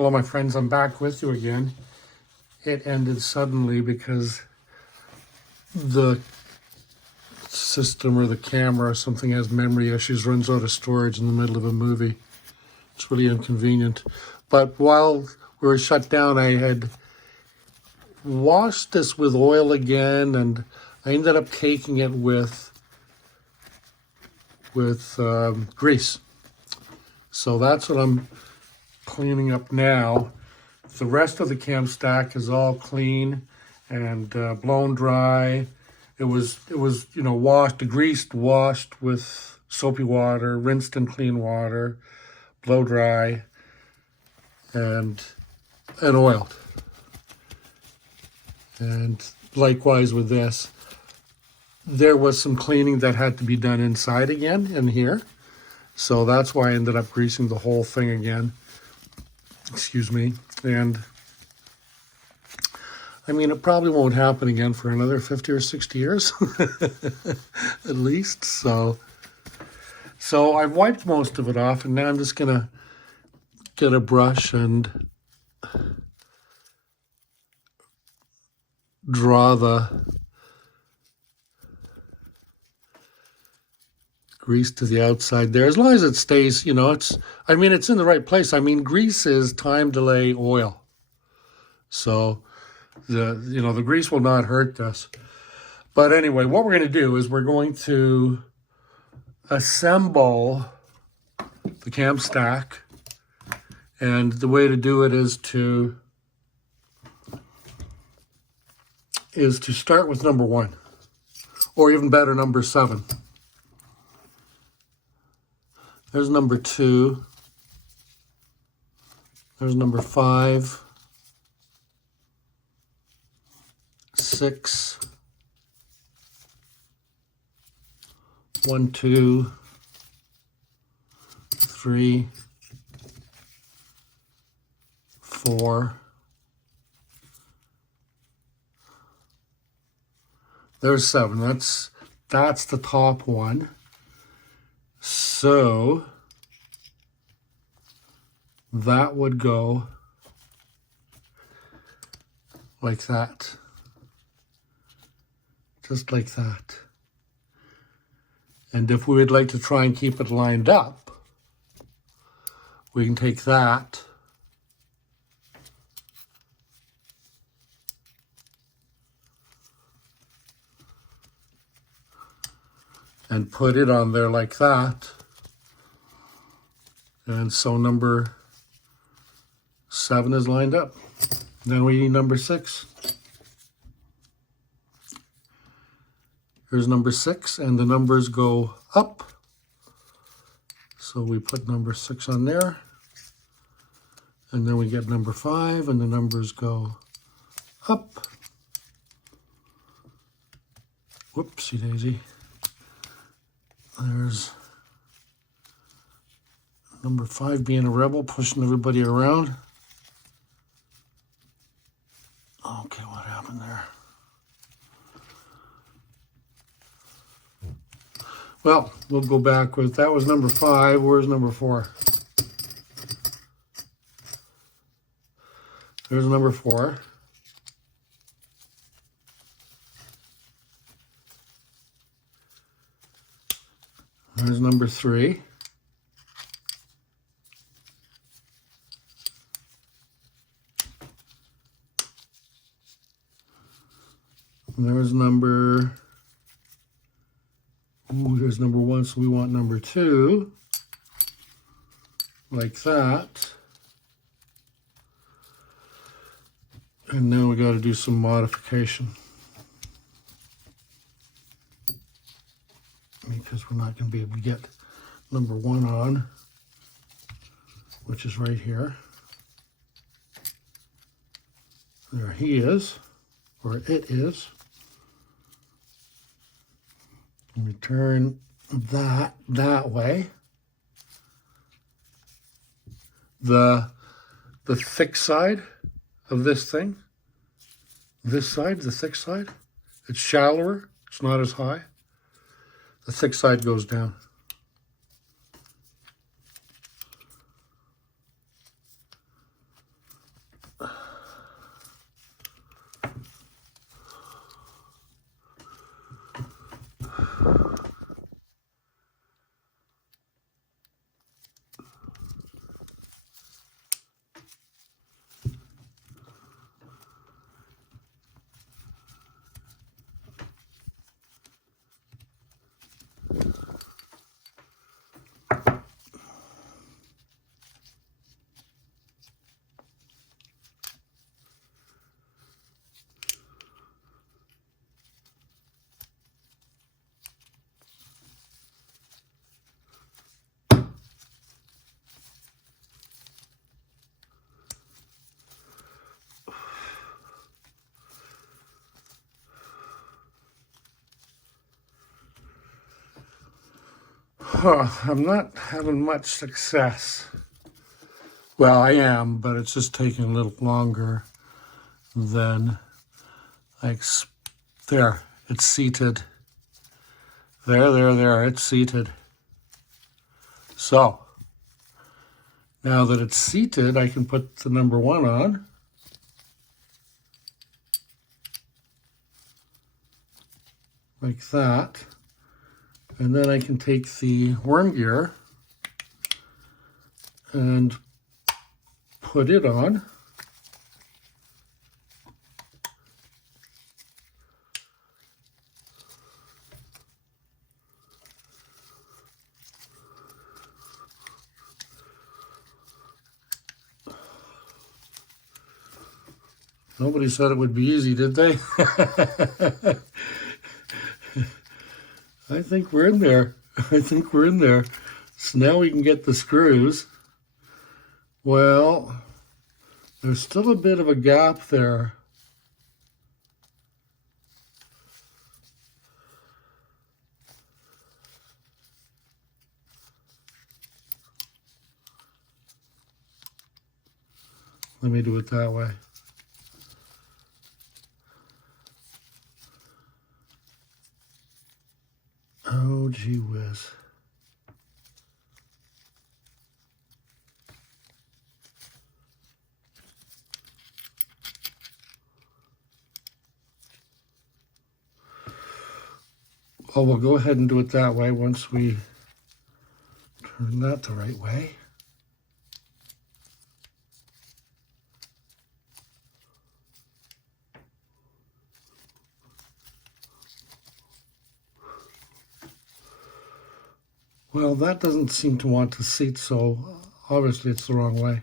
Hello, my friends. I'm back with you again. It ended suddenly because the system or the camera or something has memory issues, runs out of storage in the middle of a movie. It's really inconvenient. But while we were shut down, I had washed this with oil again, and I ended up caking it with grease. So that's what I'm cleaning up now. The rest of the camp stack is all clean and blown dry. It was washed, degreased, washed with soapy water, rinsed in clean water, blow dry, and oiled. And likewise with this, there was some cleaning that had to be done inside again in here. So that's why I ended up greasing the whole thing again. Excuse me. And I mean, it probably won't happen again for another 50 or 60 years, at least. So I've wiped most of it off, and now I'm just going to get a brush and draw the grease to the outside there. As long as it stays, it's in the right place. I mean, grease is time delay oil. So the grease will not hurt this. But anyway, what we're going to do is we're going to assemble the camp stack. And the way to do it is to start with number 1, or even better, number 7. There's number 2. There's number 5, 6, 1, 2, 3, 4. There's 7. That's the top one. So that would go like that. Just like that. And if we would like to try and keep it lined up, we can take that and put it on there like that. And so number 7 is lined up. Then we need number 6. Here's number 6, and the numbers go up. So we put number 6 on there. And then we get number 5, and the numbers go up. Whoopsie daisy. There's number 5 being a rebel, pushing everybody around. Okay, what happened there? Well, we'll go back with, that was number 5. Where's number 4? There's number 4. There's number 3. And there's number, there's number 1, so we want number 2, like that. And now we got to do some modification, because we're not going to be able to get number 1 on, which is right here. There he is, or it is. And we turn that way. The thick side of this thing, this side, the thick side, it's shallower, it's not as high. The thick side goes down. I'm not having much success. Well, I am, but it's just taking a little longer than there, it's seated. There, it's seated. So, now that it's seated, I can put the number 1 on. Like that. And then I can take the worm gear and put it on. Nobody said it would be easy, did they? I think we're in there. I think we're in there. So now we can get the screws. Well, there's still a bit of a gap there. Let me do it that way. Oh, gee whiz. Oh, we'll go ahead and do it that way once we turn that the right way. Well, that doesn't seem to want to seat, so obviously it's the wrong way.